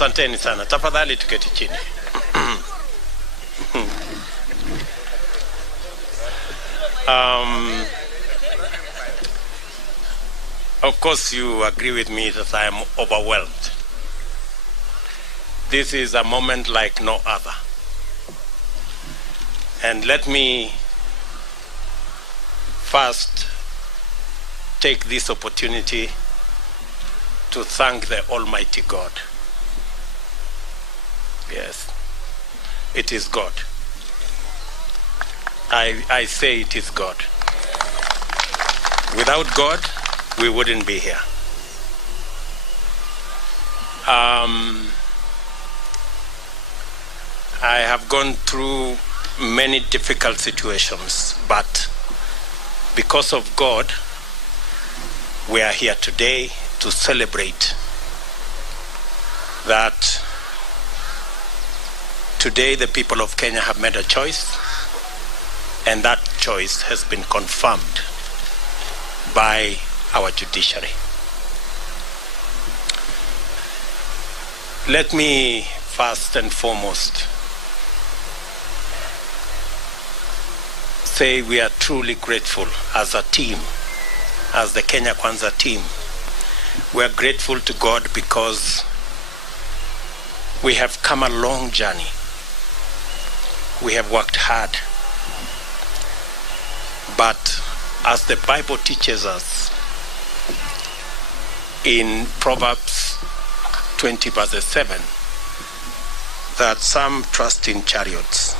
Asanteni sana. Tafadhali tuketi chini. Of course you agree with me that I am overwhelmed. This is a moment like no other. And let me first take this opportunity to thank the Almighty God. Yes, it is God. I say it is God. Without God, we wouldn't be here. I have gone through many difficult situations, but because of God, we are here today to celebrate that today the people of Kenya have made a choice, and that choice has been confirmed by our judiciary. Let me first and foremost say we are truly grateful as a team, as the Kenya Kwanza team. We are grateful to God because we have come a long journey. We have worked hard. But as the Bible teaches us in Proverbs 20 verses 7, that some trust in chariots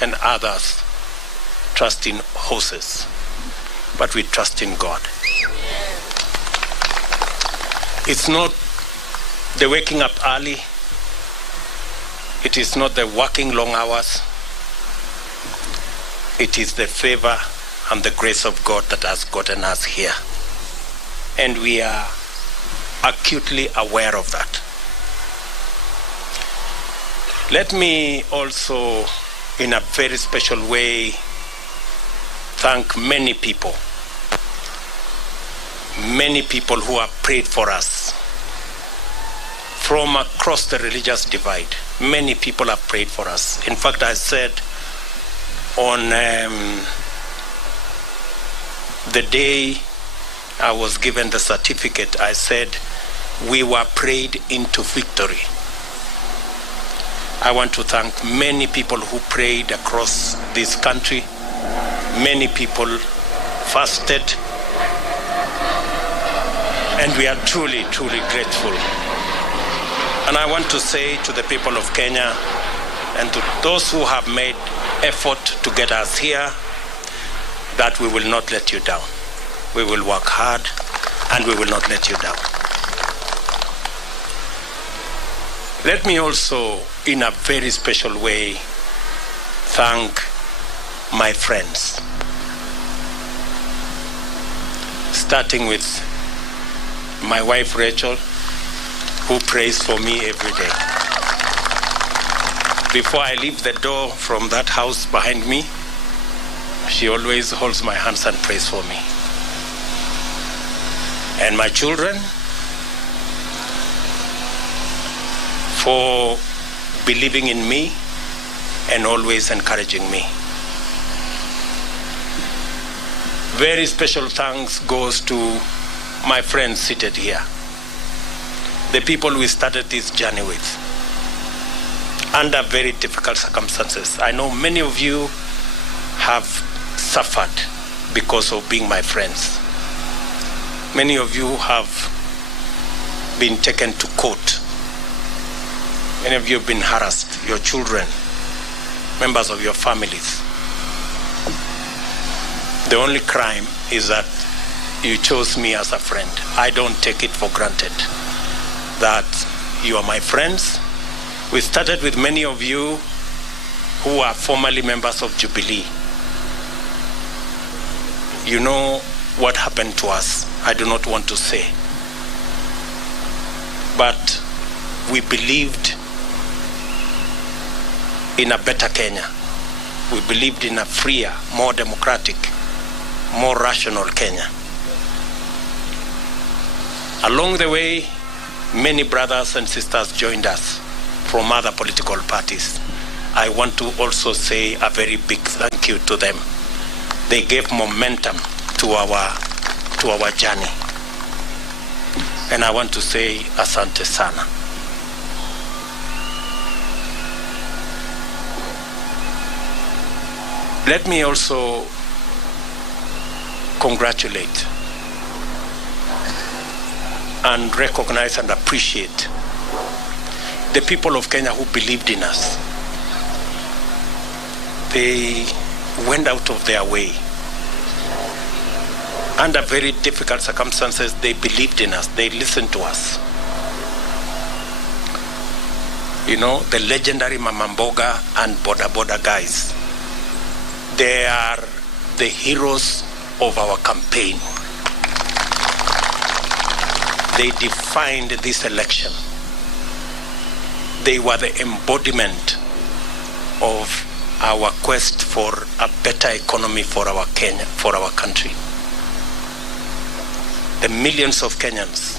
and others trust in horses, but we trust in God. It's not the waking up early. It is not the working long hours. It is the favor and the grace of God that has gotten us here. And we are acutely aware of that. Let me also, in a very special way, thank many people who have prayed for us from across the religious divide. Many people have prayed for us. In fact, I said on the day I was given the certificate, I said we were prayed into victory. I want to thank many people who prayed across this country. Many people fasted, and we are truly, truly grateful. And I want to say to the people of Kenya and to those who have made effort to get us here that we will not let you down. We will work hard and we will not let you down. Let me also, in a very special way, thank my friends, starting with my wife Rachel, who prays for me every day. Before I leave the door from that house behind me, she always holds my hands and prays for me. And my children, for believing in me and always encouraging me. Very special thanks goes to my friends seated here, the people we started this journey with, under very difficult circumstances. I know many of you have suffered because of being my friends. Many of you have been taken to court. Many of you have been harassed, your children, members of your families. The only crime is that you chose me as a friend. I don't take it for granted that you are my friends. We started with many of you who are formerly members of Jubilee. You know what happened to us. I do not want to say. But we believed in a better Kenya. We believed in a freer, more democratic, more rational Kenya. Along the way, many brothers and sisters joined us from other political parties. I want to also say a very big thank you to them. They gave momentum to our journey. And I want to say asante sana. Let me also congratulate and recognize and appreciate the people of Kenya who believed in us. They went out of their way. Under very difficult circumstances, they believed in us. They listened to us. You know, the legendary Mamamboga and Boda Boda guys, they are the heroes of our campaign. They defined this election. They were the embodiment of our quest for a better economy for our Kenya, for our country. The millions of Kenyans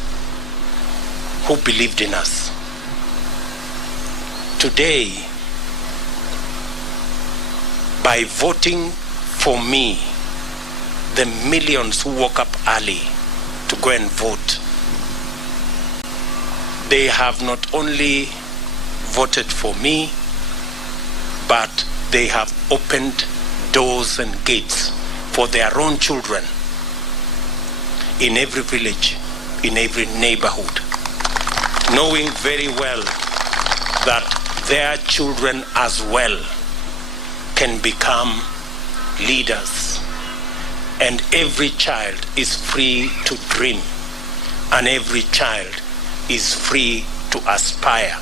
who believed in us. Today, by voting for me, the millions who woke up early to go and vote, they have not only voted for me, but they have opened doors and gates for their own children in every village, in every neighborhood, knowing very well that their children as well can become leaders. And every child is free to dream, and every child is free to aspire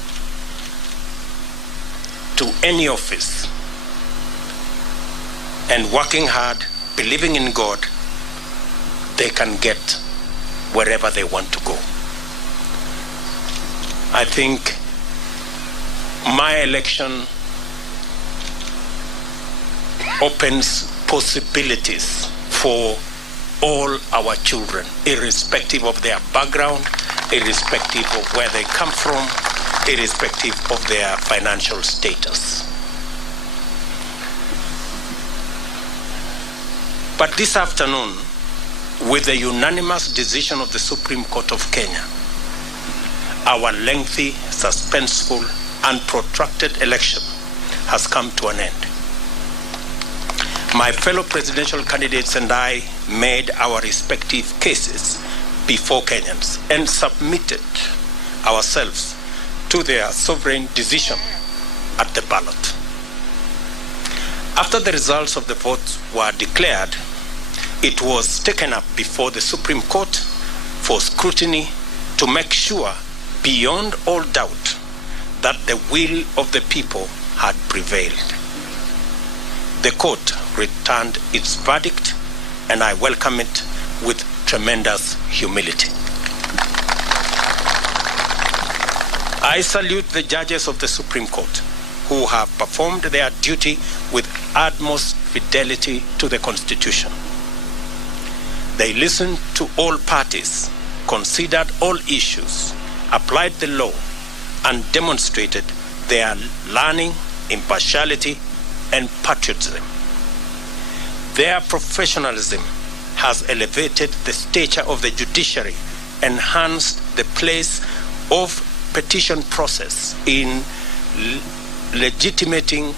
to any office. And working hard, believing in God, they can get wherever they want to go. I think my election opens possibilities for all our children, irrespective of their background, irrespective of where they come from, irrespective of their financial status. But this afternoon, with the unanimous decision of the Supreme Court of Kenya, our lengthy, suspenseful, and protracted election has come to an end. My fellow presidential candidates and I made our respective cases before Kenyans and submitted ourselves to their sovereign decision at the ballot. After the results of the votes were declared, it was taken up before the Supreme Court for scrutiny to make sure, beyond all doubt, that the will of the people had prevailed. The court returned its verdict, and I welcome it with tremendous humility. I salute the judges of the Supreme Court who have performed their duty with utmost fidelity to the Constitution. They listened to all parties, considered all issues, applied the law, and demonstrated their learning, impartiality, and patriotism. Their professionalism has elevated the stature of the judiciary, enhanced the place of petition process in legitimating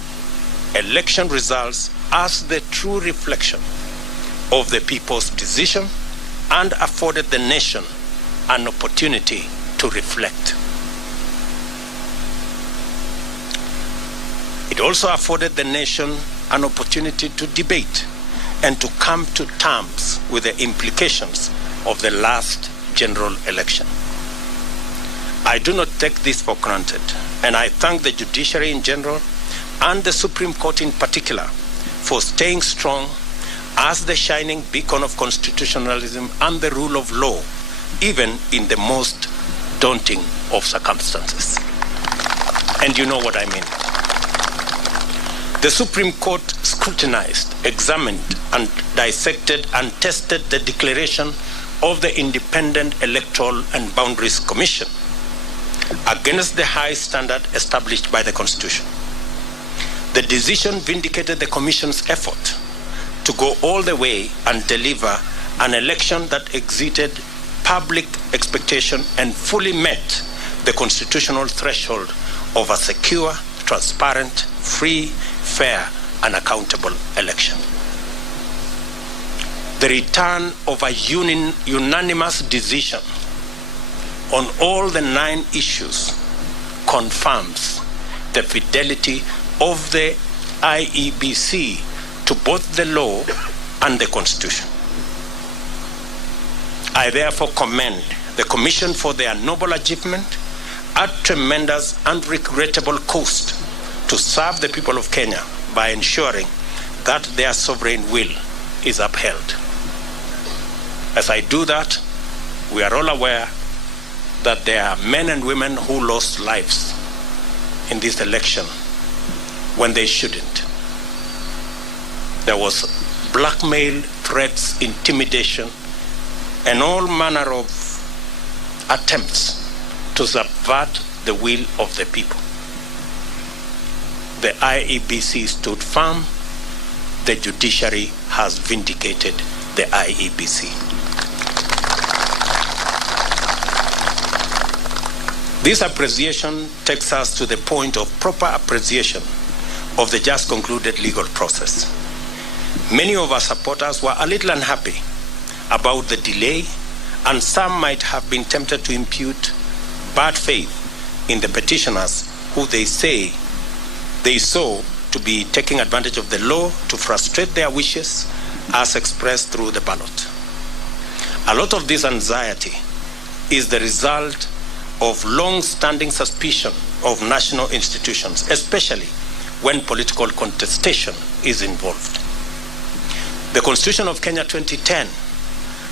election results as the true reflection of the people's decision, and afforded the nation an opportunity to reflect. It also afforded the nation an opportunity to debate and to come to terms with the implications of the last general election. I do not take this for granted, and I thank the judiciary in general and the Supreme Court in particular for staying strong as the shining beacon of constitutionalism and the rule of law, even in the most daunting of circumstances. And you know what I mean. The Supreme Court scrutinized, examined, and dissected and tested the declaration of the Independent Electoral and Boundaries Commission against the high standard established by the Constitution. The decision vindicated the Commission's effort to go all the way and deliver an election that exceeded public expectation and fully met the constitutional threshold of a secure, transparent, free, fair, and accountable election. The return of a unanimous decision on all the 9 issues confirms the fidelity of the IEBC to both the law and the Constitution. I therefore commend the Commission for their noble achievement at tremendous and regrettable cost to serve the people of Kenya by ensuring that their sovereign will is upheld. As I do that, we are all aware that there are men and women who lost lives in this election when they shouldn't. There was blackmail, threats, intimidation, and all manner of attempts to subvert the will of the people. The IEBC stood firm. The judiciary has vindicated the IEBC. This appreciation takes us to the point of proper appreciation of the just concluded legal process. Many of our supporters were a little unhappy about the delay, and some might have been tempted to impute bad faith in the petitioners who they say they saw to be taking advantage of the law to frustrate their wishes as expressed through the ballot. A lot of this anxiety is the result of long-standing suspicion of national institutions, especially when political contestation is involved. The Constitution of Kenya 2010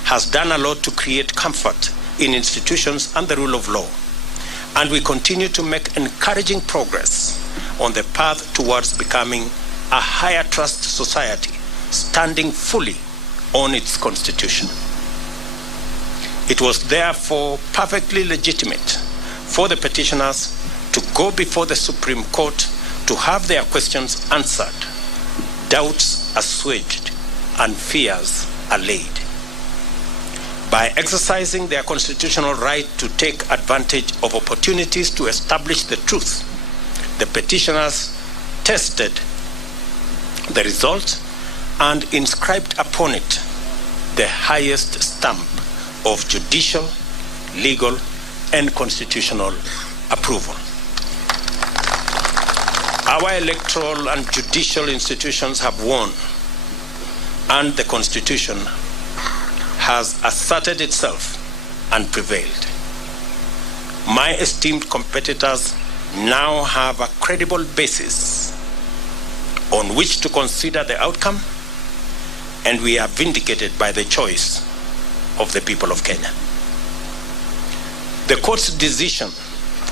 has done a lot to create comfort in institutions and the rule of law, and we continue to make encouraging progress on the path towards becoming a higher trust society, standing fully on its constitution. It was therefore perfectly legitimate for the petitioners to go before the Supreme Court to have their questions answered, doubts assuaged, and fears allayed. By exercising their constitutional right to take advantage of opportunities to establish the truth, the petitioners tested the result and inscribed upon it the highest stamp of judicial, legal, and constitutional approval. Our electoral and judicial institutions have won, and the Constitution has asserted itself and prevailed. My esteemed competitors now have a credible basis on which to consider the outcome, and we are vindicated by the choice of the people of Kenya. The court's decision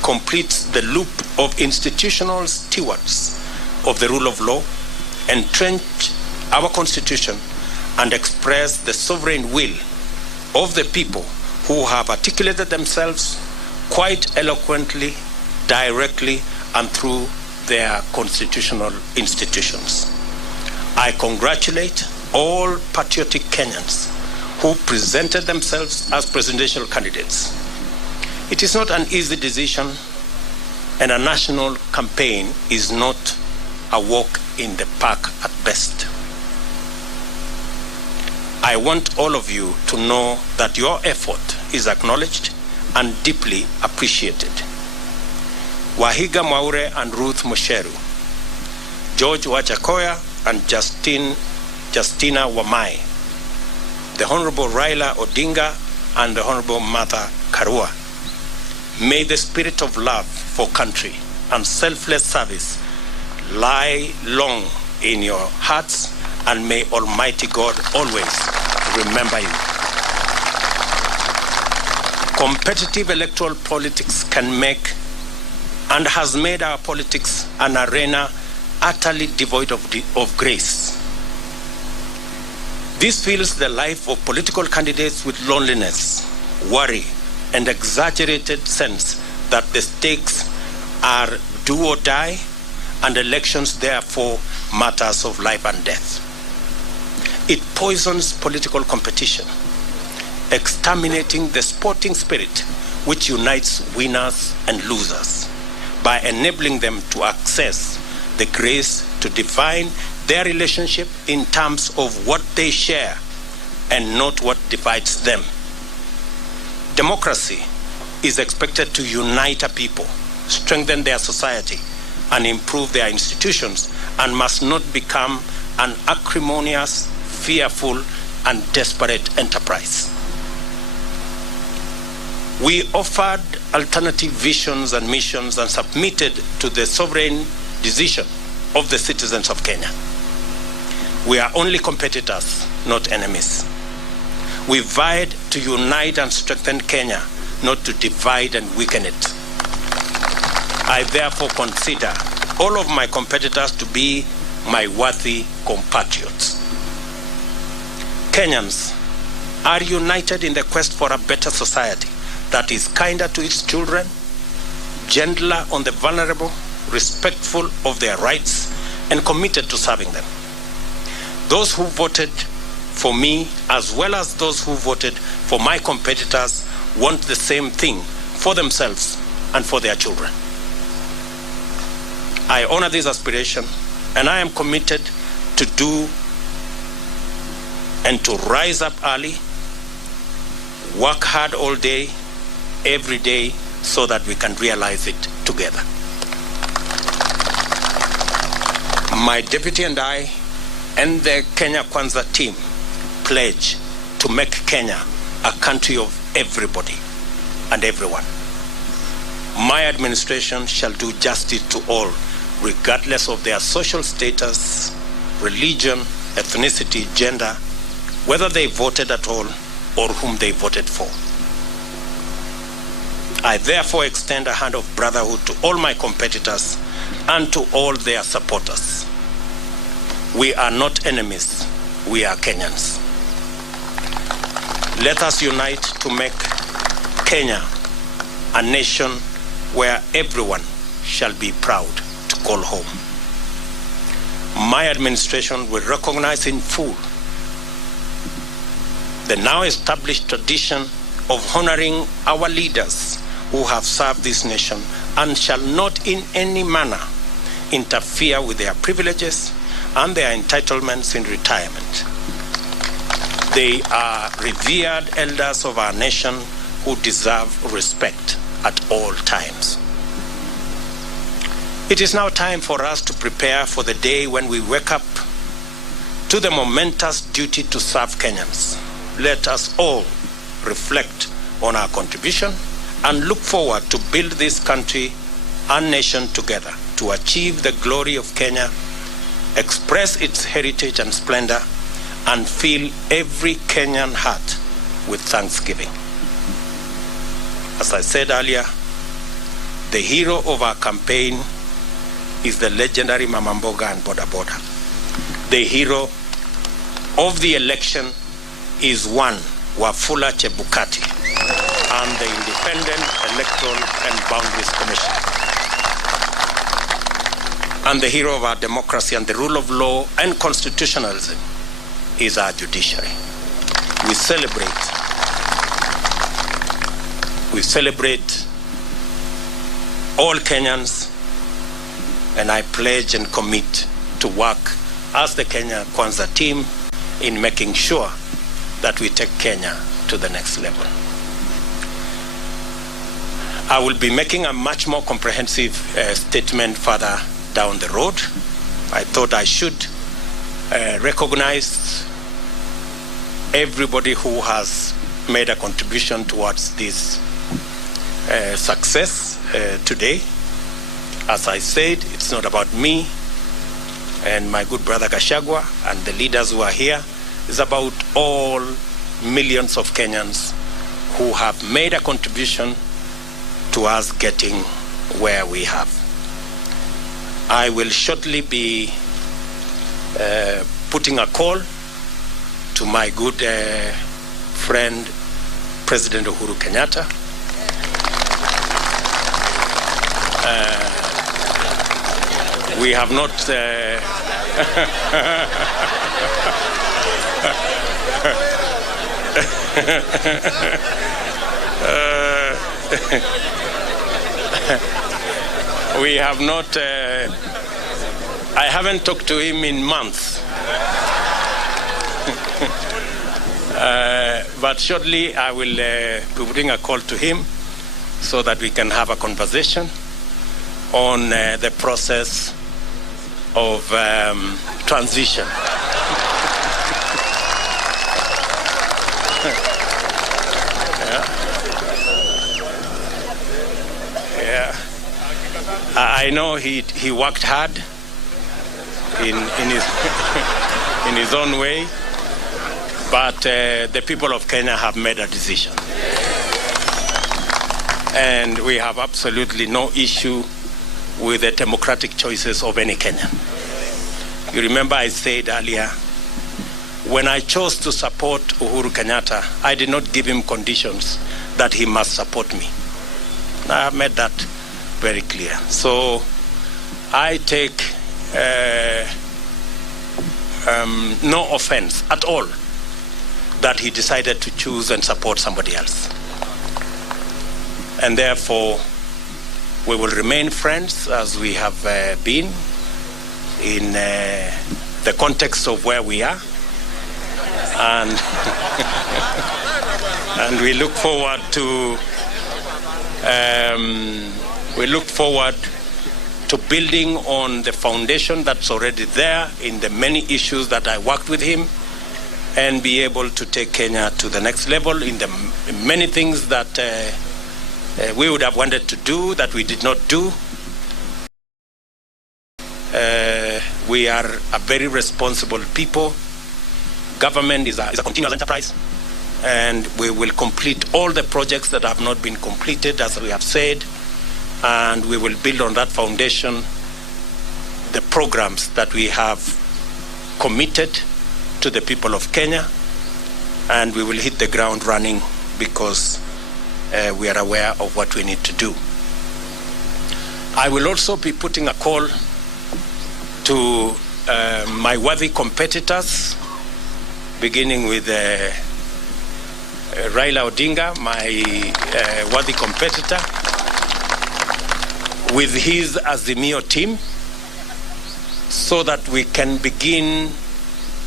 completes the loop of institutional stewards of the rule of law, entrench our Constitution, and express the sovereign will of the people who have articulated themselves quite eloquently, directly, and through their constitutional institutions. I congratulate all patriotic Kenyans who presented themselves as presidential candidates. It is not an easy decision, and a national campaign is not a walk in the park at best. I want all of you to know that your effort is acknowledged and deeply appreciated. Wahiga Mwaure and Ruth Musheru, George Wajakoya and Justina Wamai, the Honorable Raila Odinga and the Honorable Martha Karua. May the spirit of love for country and selfless service lie long in your hearts, and may Almighty God always remember you. Competitive electoral politics can make and has made our politics an arena utterly devoid of grace. This fills the life of political candidates with loneliness, worry, and exaggerated sense that the stakes are do or die, and elections therefore matters of life and death. It poisons political competition, exterminating the sporting spirit which unites winners and losers by enabling them to access the grace to define their relationship in terms of what they share and not what divides them. Democracy is expected to unite a people, strengthen their society, and improve their institutions, and must not become an acrimonious, fearful, and desperate enterprise. We offered alternative visions and missions and submitted to the sovereign decision of the citizens of Kenya. We are only competitors, not enemies. We vied to unite and strengthen Kenya, not to divide and weaken it. I therefore consider all of my competitors to be my worthy compatriots. Kenyans are united in the quest for a better society that is kinder to its children, gentler on the vulnerable, respectful of their rights, and committed to serving them. Those who voted for me, as well as those who voted for my competitors, want the same thing for themselves and for their children. I honor this aspiration, and I am committed to do and to rise up early, work hard all day, every day, so that we can realize it together. My deputy and I and the Kenya Kwanza team pledge to make Kenya a country of everybody and everyone. My administration shall do justice to all, regardless of their social status, religion, ethnicity, gender, whether they voted at all or whom they voted for. I therefore extend a hand of brotherhood to all my competitors and to all their supporters. We are not enemies, we are Kenyans. Let us unite to make Kenya a nation where everyone shall be proud to call home. My administration will recognize in full the now established tradition of honoring our leaders who have served this nation and shall not in any manner interfere with their privileges and their entitlements in retirement. They are revered elders of our nation who deserve respect at all times. It is now time for us to prepare for the day when we wake up to the momentous duty to serve Kenyans. Let us all reflect on our contribution and look forward to build this country and nation together to achieve the glory of Kenya, express its heritage and splendor, and fill every Kenyan heart with thanksgiving. As I said earlier, the hero of our campaign is the legendary Mama Mboga and Boda Boda. The hero of the election is one Wafula Chebukati and the Independent Electoral and Boundaries Commission. And the hero of our democracy and the rule of law and constitutionalism is our judiciary. We celebrate all Kenyans, and I pledge and commit to work as the Kenya Kwanza team in making sure that we take Kenya to the next level. I will be making a much more comprehensive statement further down the road. I thought I should recognize everybody who has made a contribution towards this success today. As I said, it's not about me and my good brother Gachagua and the leaders who are here. It's about all millions of Kenyans who have made a contribution to us getting where we have. I will shortly be putting a call to my good friend, President Uhuru Kenyatta. We have not. We have not. I haven't talked to him in months. But shortly I will be putting a call to him so that we can have a conversation on the process of transition. Yeah. I know he worked hard in his in his own way, but the people of Kenya have made a decision, and we have absolutely no issue with the democratic choices of any Kenyan. You remember I said earlier, when I chose to support Uhuru Kenyatta, I did not give him conditions that he must support me. I have made that very clear. So I take no offense at all that he decided to choose and support somebody else. And therefore, we will remain friends as we have been in the context of where we are. And, and we look forward to building on the foundation that's already there in the many issues that I worked with him, and be able to take Kenya to the next level in the many things that we would have wanted to do that we did not do. We are a very responsible people. Government is a continuous enterprise, and we will complete all the projects that have not been completed, as we have said, and we will build on that foundation the programs that we have committed to the people of Kenya, and we will hit the ground running because we are aware of what we need to do. I will also be putting a call to my worthy competitors, beginning with Raila Odinga, my worthy competitor, with his Azimio team, so that we can begin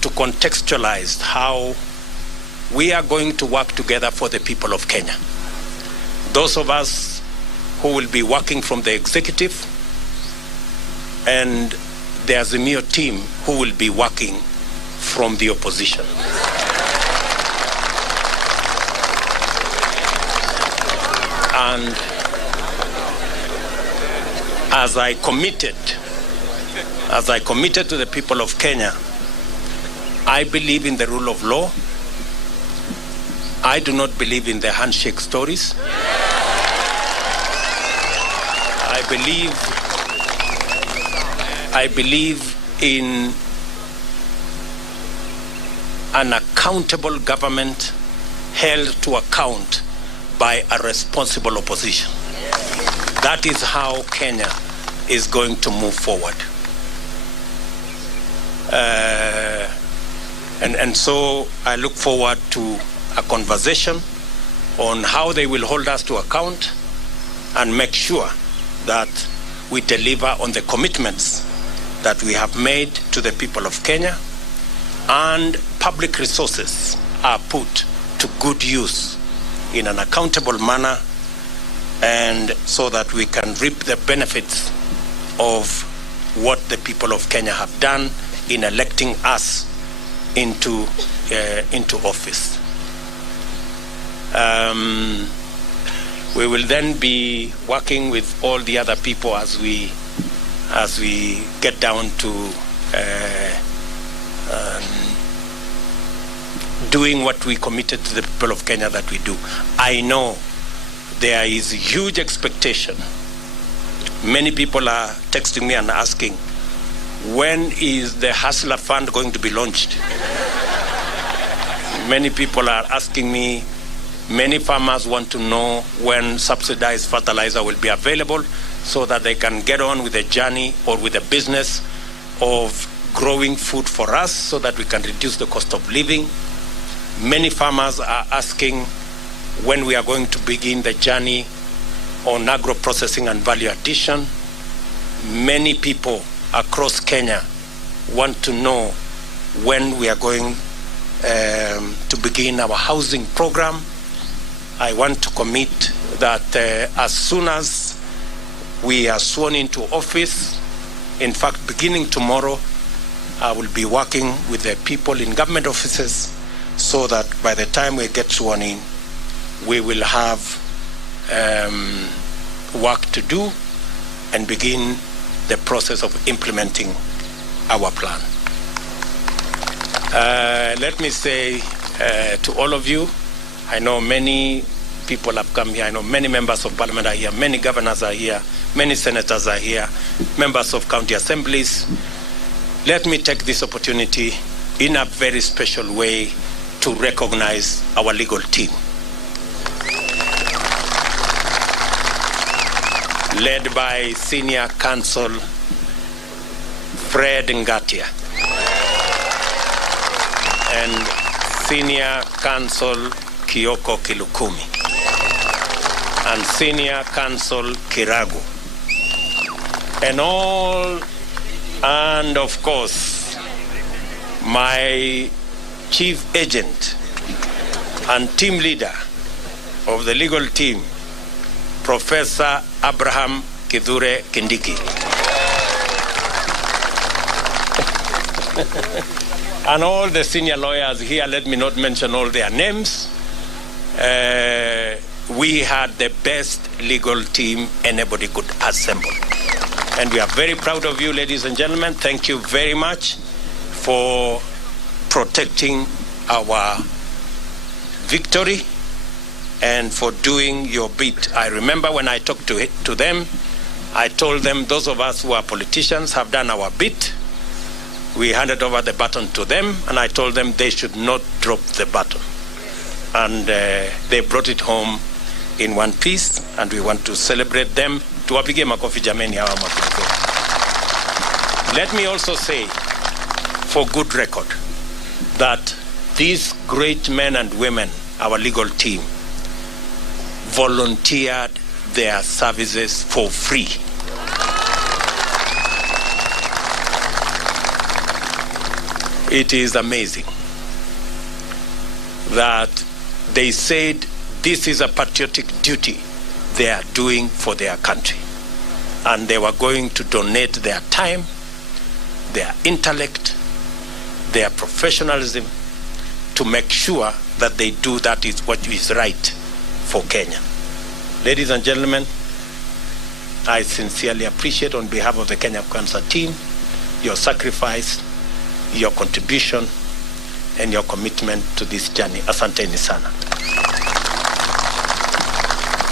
to contextualize how we are going to work together for the people of Kenya. Those of us who will be working from the executive, and the Azimio team who will be working from the opposition. And as I committed to the people of Kenya, I believe in the rule of law. I do not believe in the handshake stories. I believe in an accountable government held to account by a responsible opposition. That is how Kenya is going to move forward. And so I look forward to a conversation on how they will hold us to account and make sure that we deliver on the commitments that we have made to the people of Kenya, and public resources are put to good use in an accountable manner, and so that we can reap the benefits of what the people of Kenya have done in electing us into office. We will then be working with all the other people as we get down to doing what we committed to the people of Kenya that we do. I know there is huge expectation. Many people are texting me and asking, when is the Hustler Fund going to be launched? Many people are asking me, many farmers want to know when subsidized fertilizer will be available. so that they can get on with the journey or with the business of growing food for us so that we can reduce the cost of living. Many farmers are asking when we are going to begin the journey on agro-processing and value addition. Many people across Kenya want to know when we are going to begin our housing program. I want to commit that as soon as we are sworn into office, in fact, beginning tomorrow, I will be working with the people in government offices so that by the time we get sworn in, we will have work to do and begin the process of implementing our plan. Let me say to all of you, I know many people have come here. I know many members of parliament are here, many governors are here, many senators are here, members of county assemblies. Let me take this opportunity in a very special way to recognize our legal team, led by Senior Counsel Fred Ngatia and Senior Counsel Kioko Kilukumi and Senior Counsel Kiragu and of course my chief agent and team leader of the legal team, Professor Abraham Kidhure Kindiki. And all the senior lawyers here, let me not mention all their names. We had the best legal team anybody could assemble. And we are very proud of you, ladies and gentlemen. Thank you very much for protecting our victory and for doing your bit. I remember when I talked to them, I told them those of us who are politicians have done our bit. We handed over the baton to them, and I told them they should not drop the baton. And they brought it home in one piece, and we want to celebrate them. Tuwapige makofi jameni hawa makofi. Let me also say, for good record, that these great men and women, our legal team, volunteered their services for free. It is amazing that they said this is a patriotic duty they are doing for their country. And they were going to donate their time, their intellect, their professionalism to make sure that they do that is what is right for Kenya. Ladies and gentlemen, I sincerely appreciate on behalf of the Kenya Cancer team your sacrifice, your contribution, and your commitment to this journey. Asanteni sana.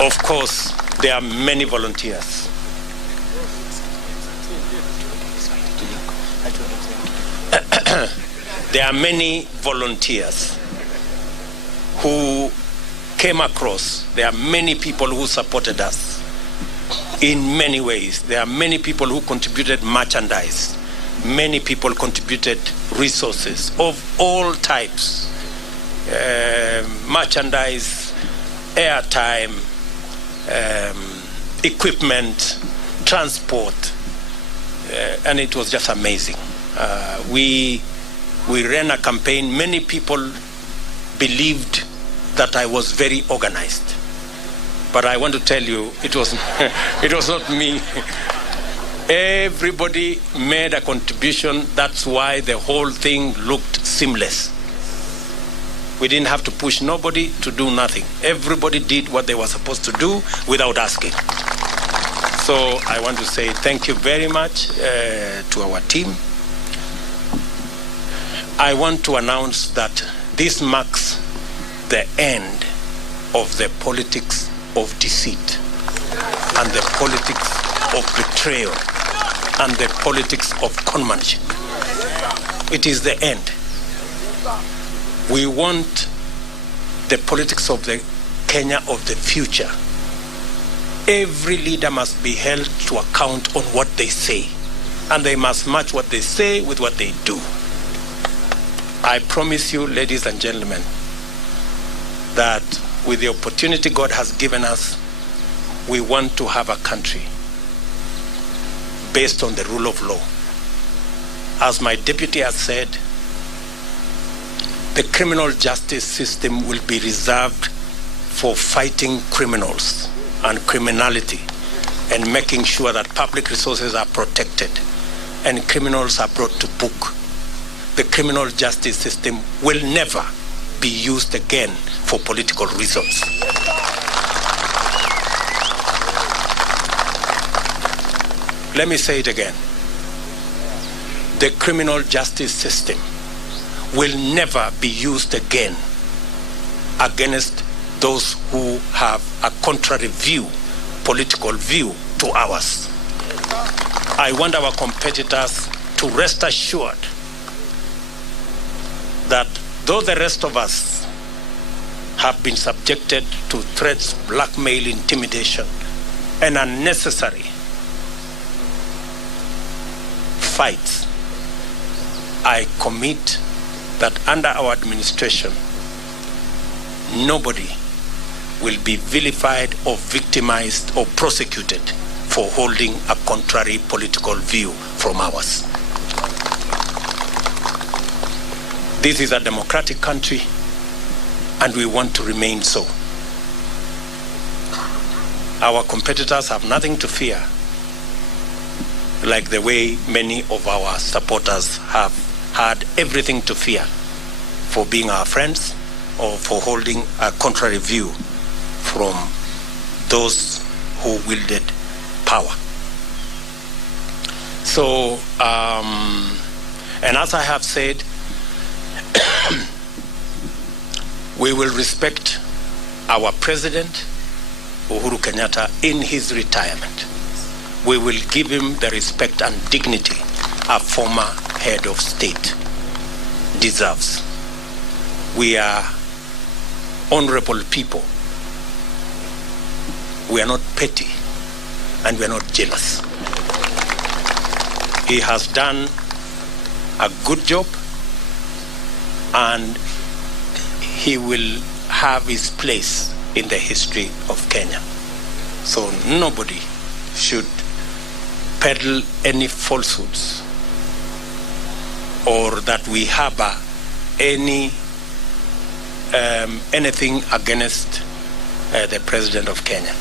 Of course, there are many volunteers. There are many volunteers who came across. There are many people who supported us in many ways. There are many people who contributed merchandise. Many people contributed resources of all types, merchandise, airtime, equipment, transport, and it was just amazing. We ran a campaign. Many people believed that I was very organized, but I want to tell you, it was not me. Everybody made a contribution. That's why the whole thing looked seamless. We didn't have to push nobody to do nothing. Everybody did what they were supposed to do without asking. So I want to say thank you very much to our team. I want to announce that this marks the end of the politics of deceit and the politics of betrayal and the politics of conmanship. It is the end. We want the politics of the Kenya of the future, Every leader must be held to account on what they say, and they must match what they say with what they do. I promise you, ladies and gentlemen, that with the opportunity God has given us, we want to have a country based on the rule of law. As my deputy has said, the criminal justice system will be reserved for fighting criminals and criminality and making sure that public resources are protected and criminals are brought to book. The criminal justice system will never be used again for political reasons. Let me say it again. The criminal justice system will never be used again against those who have a contrary view, political view to ours. I want our competitors to rest assured that though the rest of us have been subjected to threats, blackmail, intimidation, and unnecessary fights, I commit that under our administration, nobody will be vilified or victimized or prosecuted for holding a contrary political view from ours. This is a democratic country, and we want to remain so. Our competitors have nothing to fear, like the way many of our supporters have had everything to fear for being our friends or for holding a contrary view from those who wielded power. So, and as I have said, we will respect our President, Uhuru Kenyatta, in his retirement. We will give him the respect and dignity a former head of state deserves. We are honorable people. We are not petty, and we are not jealous. He has done a good job, and he will have his place in the history of Kenya. So nobody should peddle any falsehoods or that we harbor anything against the President of Kenya.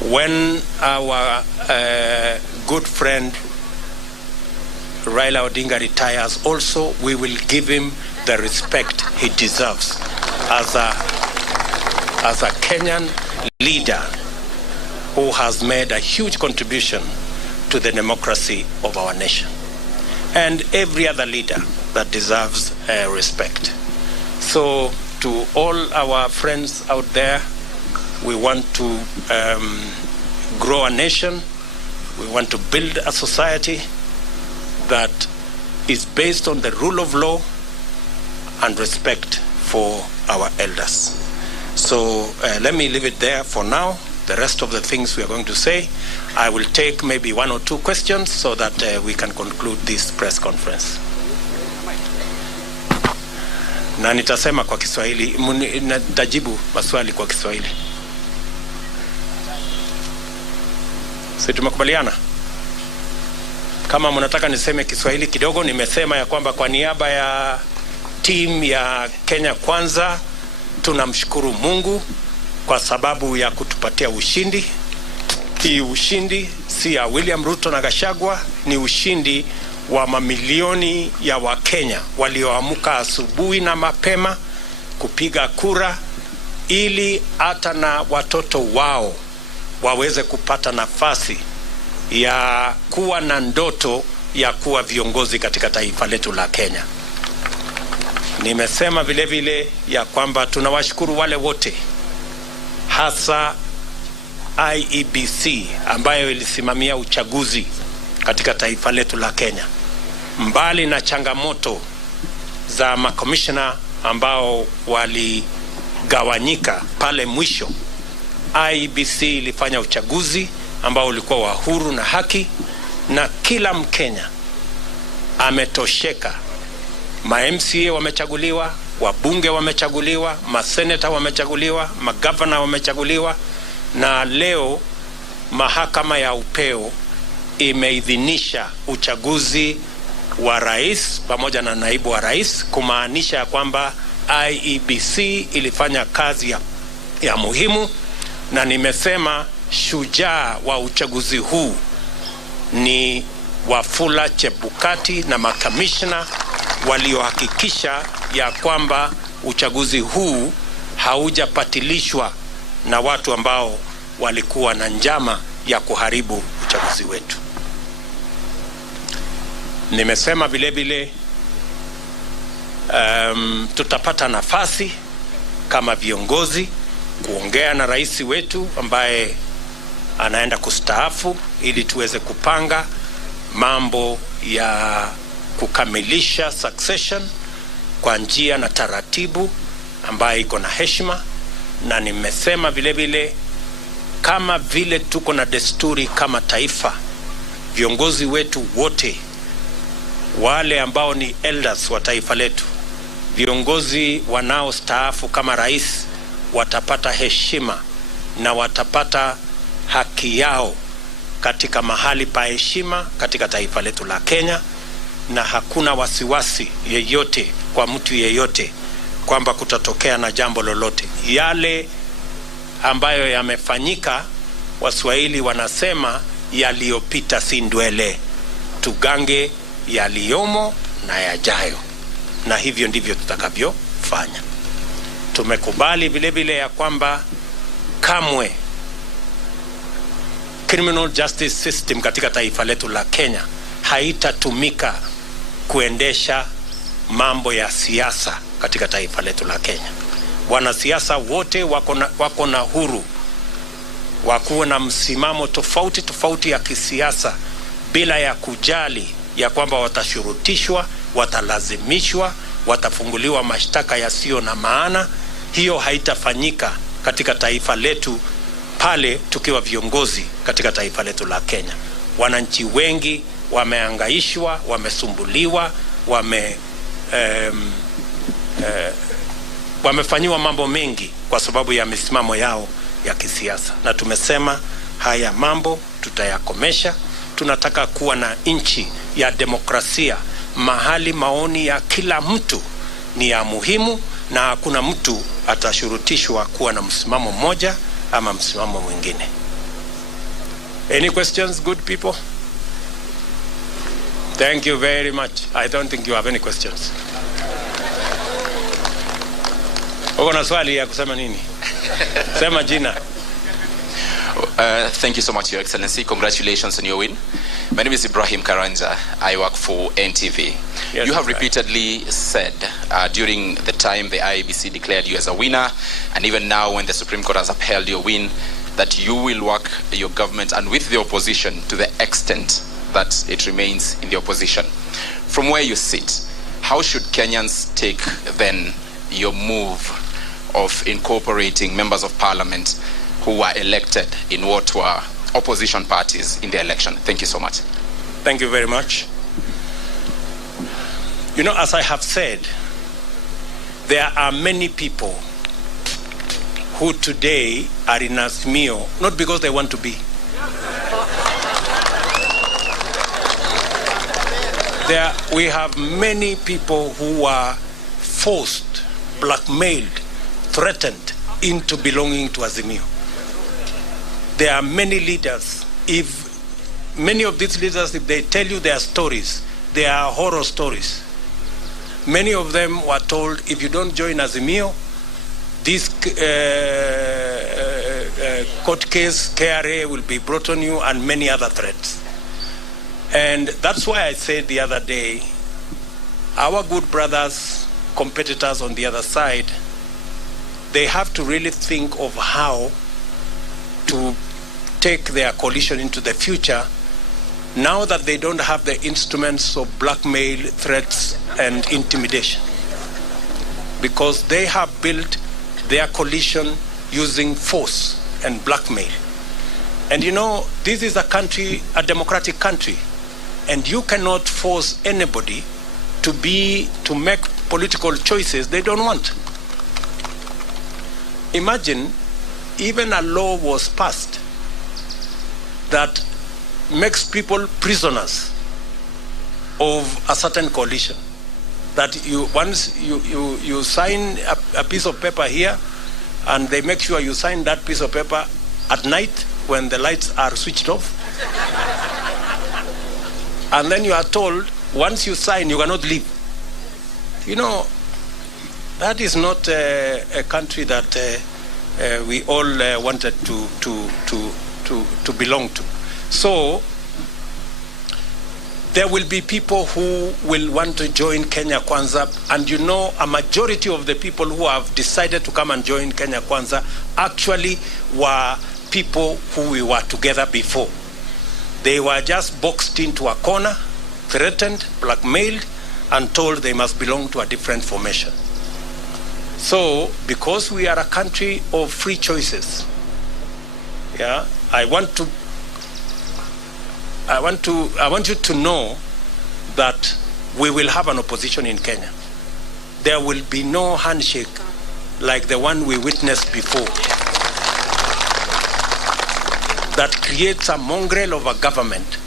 When our good friend Raila Odinga retires also, we will give him the respect he deserves as a Kenyan leader who has made a huge contribution to the democracy of our nation, and every other leader that deserves respect. So to all our friends out there, we want to grow a nation. We want to build a society that is based on the rule of law and respect for our elders. So let me leave it there for now. The rest of the things we are going to say, I will take maybe one or two questions so that we can conclude this press conference. Na nitasema kwa Kiswahili, nitajibu maswali kwa Kiswahili. Sisi tumekubaliana? Kama mnataka niseme Kiswahili kidogo, nimesema ya kwamba kwa niaba ya team ya Kenya Kwanza tunamshukuru Mungu kwa sababu ya kutupatia ushindi. Hii ushindi si ya William Ruto na Gachagua, ni ushindi wa mamilioni ya Wakenya walioamka asubuhi na mapema kupiga kura ili hata na watoto wao waweze kupata nafasi ya kuwa na ndoto ya kuwa viongozi katika taifa letu la Kenya. Nimesema vile vile ya kwamba tunawashukuru wale wote, hasa IEBC ambayo ilisimamia uchaguzi katika taifa letu la Kenya. Mbali na changamoto za makomishona ambao waligawanyika pale mwisho, IEBC ilifanya uchaguzi ambao ulikuwa wa huru na haki, na kila Mkenya ametosheka. Ma-MCA wamechaguliwa, wabunge wamechaguliwa, maseneta wamechaguliwa, magavana wamechaguliwa, na leo mahakama ya upeo imeidhinisha uchaguzi wa rais pamoja na naibu wa rais, kumaanisha kwamba IEBC ilifanya kazi ya muhimu. Na nimesema shujaa wa uchaguzi huu ni Wafula Chebukati na makamishna waliohakikisha ya kwamba uchaguzi huu haujapatilishwa na watu ambao walikuwa na njama ya kuharibu uchaguzi wetu. Nimesema vile vile tutapata nafasi kama viongozi kuongea na rais wetu ambaye anaenda kustaafu, ili tuweze kupanga mambo ya kukamilisha succession kwa njia na taratibu ambaye iko na heshima. Na nimesema vile vile kama vile tuko na desturi kama taifa, viongozi wetu wote wale ambao ni elders wa taifa letu, viongozi wanaostaafu kama rais, watapata heshima na watapata haki yao katika mahali pa heshima katika taifa letu la Kenya, na hakuna wasiwasi yeyote kwa mtu yeyote kwamba kutatokea na jambo lolote. Yale ambayo yamefanyika, Waswahili wanasema yaliyopita si ndwele, tugange yaliyomo na yajayo, na hivyo ndivyo tutakavyofanya. Tumekubali vile vile ya kwamba kamwe criminal justice system katika taifa letu la Kenya haitatumika kuendesha mambo ya siasa katika taifa letu la Kenya. Wanasiasa wote wako na huru wakuwa na msimamo tofauti ya kisiasa, bila ya kujali ya kwamba watashurutishwa, watalazimishwa, watafunguliwa mashtaka yasiyo na maana. Hiyo haitafanyika katika taifa letu pale tukiwa viongozi katika taifa letu la Kenya. Wananchi wengi wameangaishwa, wamesumbuliwa, wamefanyiwa mambo mengi kwa sababu ya misimamo yao ya kisiasa, na tumesema haya mambo tutayakomesha. Tunataka kuwa na nchi ya demokrasia, mahali maoni ya kila mtu ni ya muhimu na hakuna mtu atashurutishwa kuwa na msimamo mmoja ama msimamo mwingine. Any questions, good people? Thank you very much. I don't think you have any questions. Uko na swali ya kusema nini? Sema jina. Thank you so much, Your Excellency. Congratulations on your win. My name is Ibrahim Karanja. I work for NTV. Yes, you have right. repeatedly said during the time the IEBC declared you as a winner, and even now when the Supreme Court has upheld your win, that you will work your government and with the opposition to the extent that it remains in the opposition. From where you sit, how should Kenyans take then your move of incorporating members of parliament who were elected in what were opposition parties in the election? Thank you so much. Thank you very much. You know, as I have said, there are many people who today are in Azimio, not because they want to be. We have many people who are forced, blackmailed, threatened into belonging to Azimio. There are many leaders. Many of these leaders, if they tell you their stories, they are horror stories. Many of them were told, if you don't join Azimio, this court case, KRA, will be brought on you, and many other threats. And that's why I said the other day, our good brothers, competitors on the other side, they have to really think of how to take their coalition into the future now that they don't have the instruments of blackmail, threats, and intimidation. Because they have built their coalition using force and blackmail. And you know, this is a country, a democratic country, and you cannot force anybody to make political choices they don't want. Imagine even a law was passed that makes people prisoners of a certain coalition. That once you sign a piece of paper here, and they make sure you sign that piece of paper at night when the lights are switched off. And then you are told, once you sign, you cannot leave. You know, that is not a country that we all wanted to belong to. So there will be people who will want to join Kenya Kwanza, and you know, a majority of the people who have decided to come and join Kenya Kwanza actually were people who we were together before. They were just boxed into a corner, threatened, blackmailed, and told they must belong to a different formation. So, because we are a country of free choices, yeah, I want you to know that we will have an opposition in Kenya. There will be no handshake like the one we witnessed before, that creates a mongrel of a government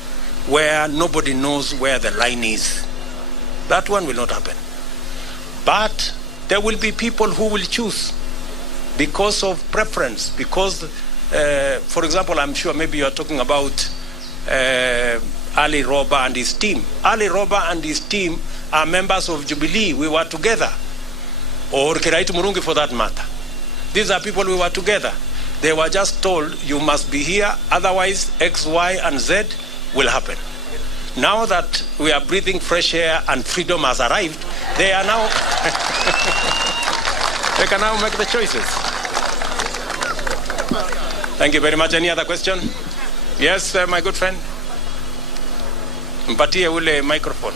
where nobody knows where the line is. That one will not happen. But there will be people who will choose because of preference, because, for example, I'm sure maybe you're talking about Ali Roba and his team. Ali Roba and his team are members of Jubilee. We were together. Or Kiraitu Murungi for that matter. These are people we were together. They were just told, you must be here, otherwise X, Y, and Z will happen. Now that we are breathing fresh air and freedom has arrived, they are now, they can now make the choices. Thank you very much. Any other question? Yes, my good friend. Mpatie ule microphone.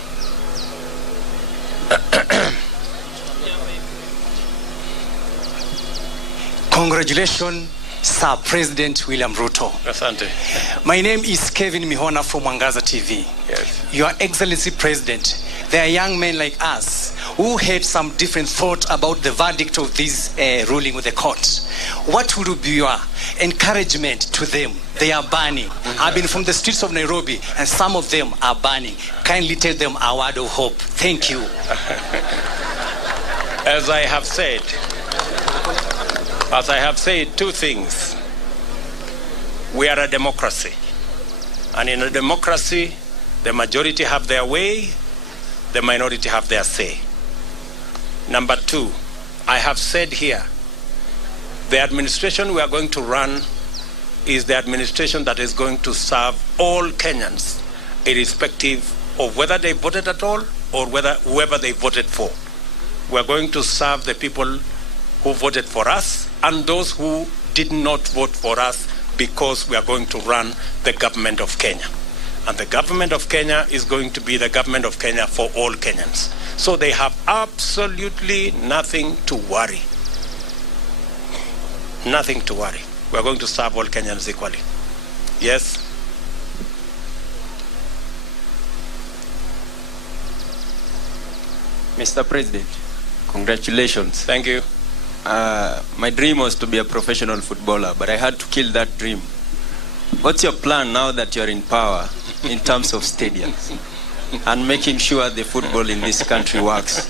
Congratulations, Sir President William Ruto. Asante. My name is Kevin Mihona from Mwangaza TV. Yes. Your Excellency President, there are young men like us who had some different thought about the verdict of this ruling with the court. What would be your encouragement to them? They are burning. I've been from the streets of Nairobi, and some of them are burning. Kindly tell them a word of hope. Thank you. As I have said, two things. We are a democracy. And in a democracy, the majority have their way, the minority have their say. Number two, I have said here, the administration we are going to run is the administration that is going to serve all Kenyans, irrespective of whether they voted at all or whoever they voted for. We are going to serve the people who voted for us and those who did not vote for us, because we are going to run the government of Kenya. And the government of Kenya is going to be the government of Kenya for all Kenyans. So they have absolutely nothing to worry. Nothing to worry. We are going to serve all Kenyans equally. Yes? Mr. President, congratulations. Thank you. My dream was to be a professional footballer, but I had to kill that dream. What's your plan now that you're in power in terms of stadiums and making sure the football in this country works?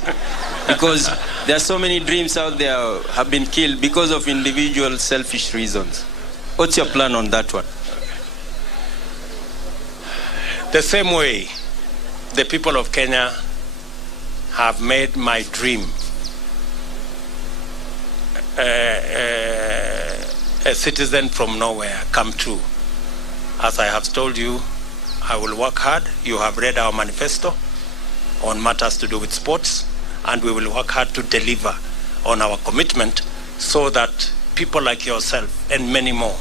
Because there are so many dreams out there have been killed because of individual selfish reasons. What's your plan on that one? The same way the people of Kenya have made my dream a citizen from nowhere come true. As I have told you, I will work hard. You have read our manifesto on matters to do with sports, and we will work hard to deliver on our commitment so that people like yourself and many more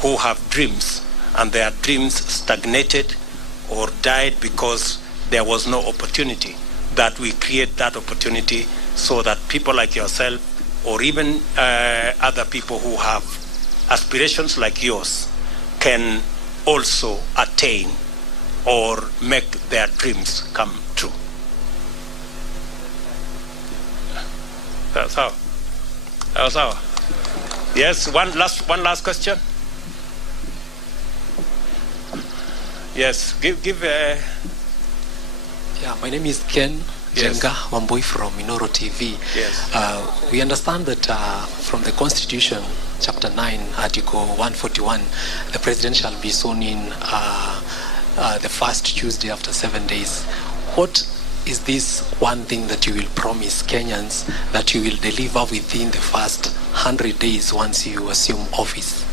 who have dreams and their dreams stagnated or died because there was no opportunity, that we create that opportunity so that people like yourself or even other people who have aspirations like yours can also attain or make their dreams come true. That's how. Yes, one last question. Yes, give. Yeah, my name is Ken Yes. Jenga Wambui from Minoro TV. Yes. We understand that from the Constitution, Chapter 9, Article 141, the President shall be sworn in the first Tuesday after 7 days. What is this one thing that you will promise Kenyans that you will deliver within the first 100 days once you assume office?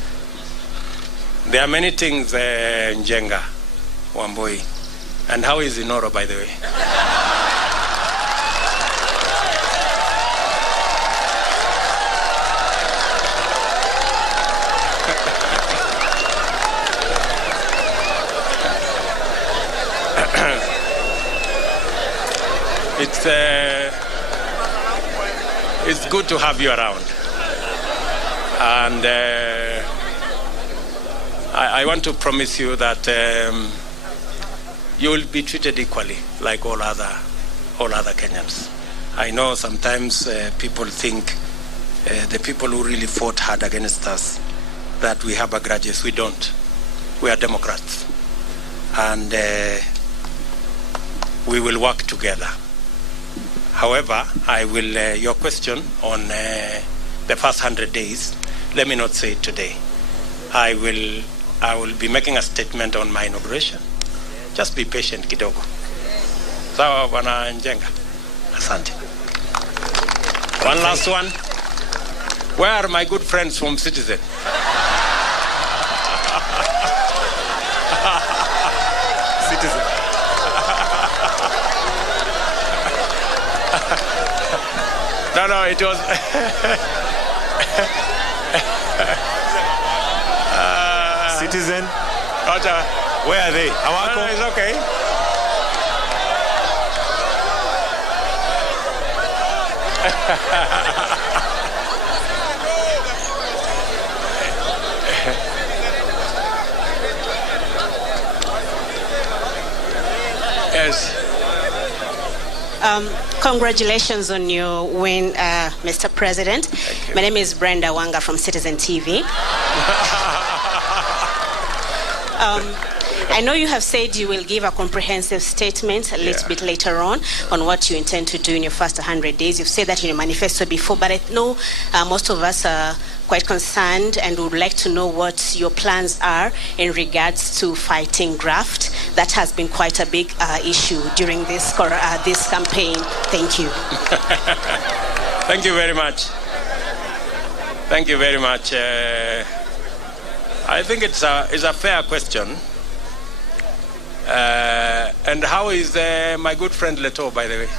There are many things, Njenga Wambui. And how is Inoro, by the way? It's good to have you around, and I want to promise you that you will be treated equally like all other Kenyans. I know sometimes people think the people who really fought hard against us that we have grudges. We don't. We are Democrats, and we will work together. However, I will, your question on the first 100 days, let me not say it today. I will be making a statement on my inauguration. Just be patient kidogo. Sawa Bwana Njenga. Asante. One last one. Where are my good friends from Citizen? Citizen. No, it was. Citizen. Where are they? Hawako. It's okay. Yes. Congratulations on your win, Mr. President. My name is Brenda Wanga from Citizen TV. I know you have said you will give a comprehensive statement a little bit later on what you intend to do in your first 100 days. You've said that in your manifesto before, but I know most of us are quite concerned and would like to know what your plans are in regards to fighting graft. That has been quite a big issue during this campaign. Thank you. Thank you very much. Thank you very much. I think it's a fair question. And how is my good friend Leto, by the way?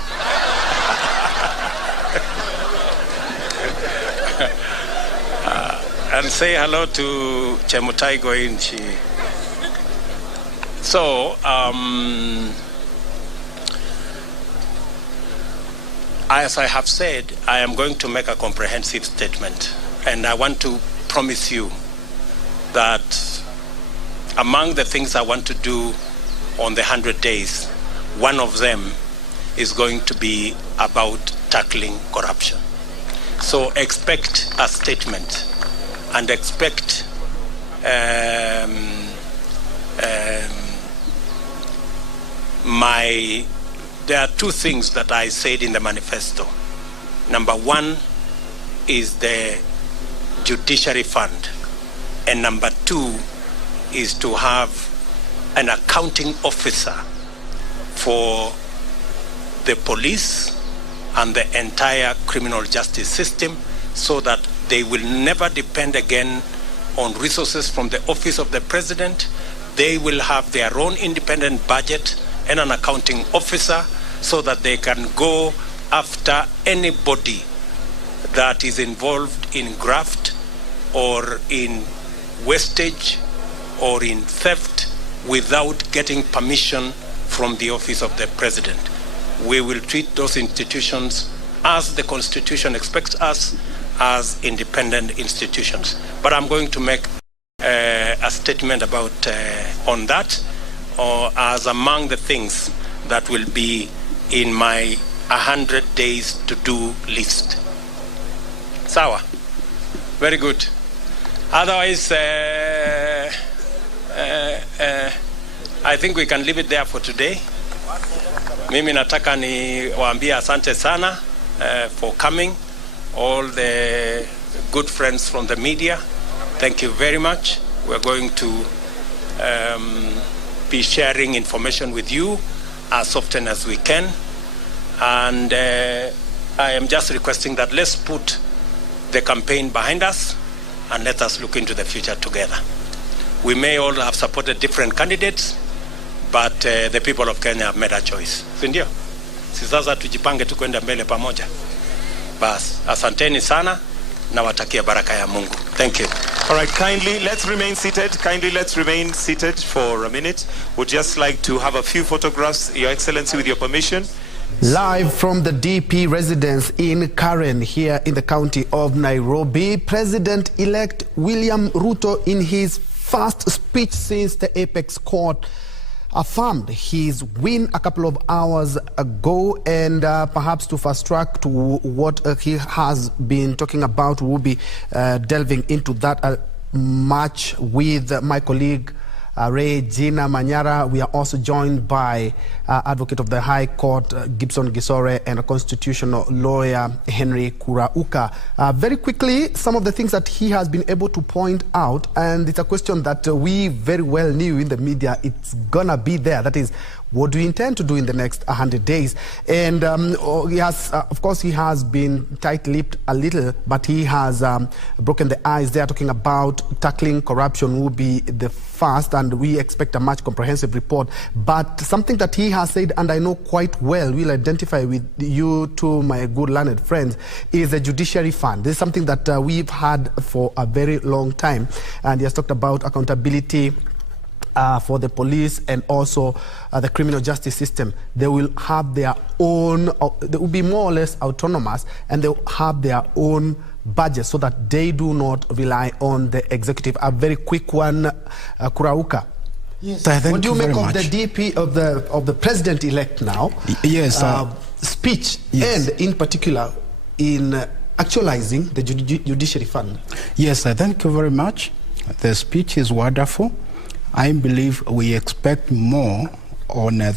And say hello to Chemutai Goinchi. So, as I have said, I am going to make a comprehensive statement. And I want to promise you that among the things I want to do on the 100 days, one of them is going to be about tackling corruption. So expect a statement and expect there are two things that I said in the manifesto. Number one is the judiciary fund, and number two is to have an accounting officer for the police and the entire criminal justice system, so that they will never depend again on resources from the office of the president. They will have their own independent budget and an accounting officer, so that they can go after anybody that is involved in graft or in wastage or in theft without getting permission from the office of the president. We will treat those institutions as the Constitution expects us, as independent institutions. But I'm going to make a statement about on that, or as among the things that will be in my 100 days to do list. Sawa, very good. Otherwise, I think we can leave it there for today. Mimi nataka ni waambia asante sana for coming. All the good friends from the media, thank you very much. We're going to be sharing information with you as often as we can. And I am just requesting that let's put the campaign behind us and let us look into the future together. We may all have supported different candidates, but the people of Kenya have made a choice. Sindio? Si sasa tujipange tu kwenda mbele pamoja. Bas, asanteni sana na watakia baraka ya Mungu. Thank you. All right, kindly let's remain seated. Kindly let's remain seated for a minute. Would just like to have a few photographs, Your Excellency, with your permission. Live from the DP residence in Karen here in the county of Nairobi, President-elect William Ruto, in his first speech since the Apex Court affirmed his win a couple of hours ago, and perhaps to fast track to what he has been talking about, we'll be delving into that much with my colleague Regina Manyara. We are also joined by Advocate of the High Court Gibson Gisore and a constitutional lawyer Henry Kurauka. Very quickly, some of the things that he has been able to point out, and it's a question that we very well knew in the media it's gonna be there. That is, what do you intend to do in the next 100 days? And he has, of course, he has been tight-lipped a little, but he has broken the ice. They are talking about tackling corruption will be the first, and we expect a much comprehensive report. But something that he has said, and I know quite well, will identify with you two, my good learned friends, is the judiciary fund. This is something that we've had for a very long time, and he has talked about accountability for the police and also the criminal justice system. They will have their own, they will be more or less autonomous, and they will have their own budget so that they do not rely on the executive. A very quick one, Kurauka. Yes, what do you make of the DP of the president-elect now? Yes, speech, yes. And in particular in actualizing the judiciary fund? Yes, thank you very much. The speech is wonderful. I believe we expect more on